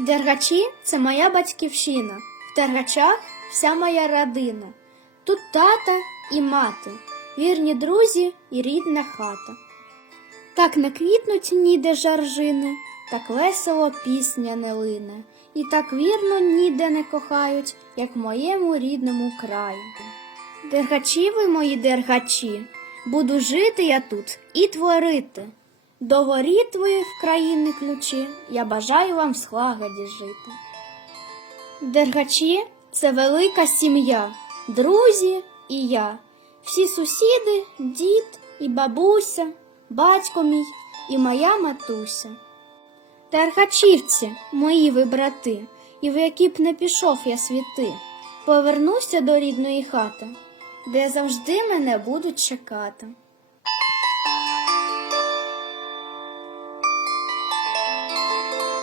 Дергачі це моя батьківщина. В Дергачах вся моя родина. Тут тата і мати, вірні друзі і рідна хата. Так не квітнуть ніде жаржини, так весело пісня не лине, і так вірно ніде не кохають, як в моєму рідному краю. Дергачі ви мої дергачі, буду жити я тут і творити. До воріт ви в країни ключі, я бажаю вам в слагоді жити. Дергачі це велика сім'я, друзі і я, всі сусіди, дід і бабуся, батько мій і моя матуся. Дергачівці, мої ви брати, і в які б не пішов я світи, повернуся до рідної хати, де завжди мене будуть чекати.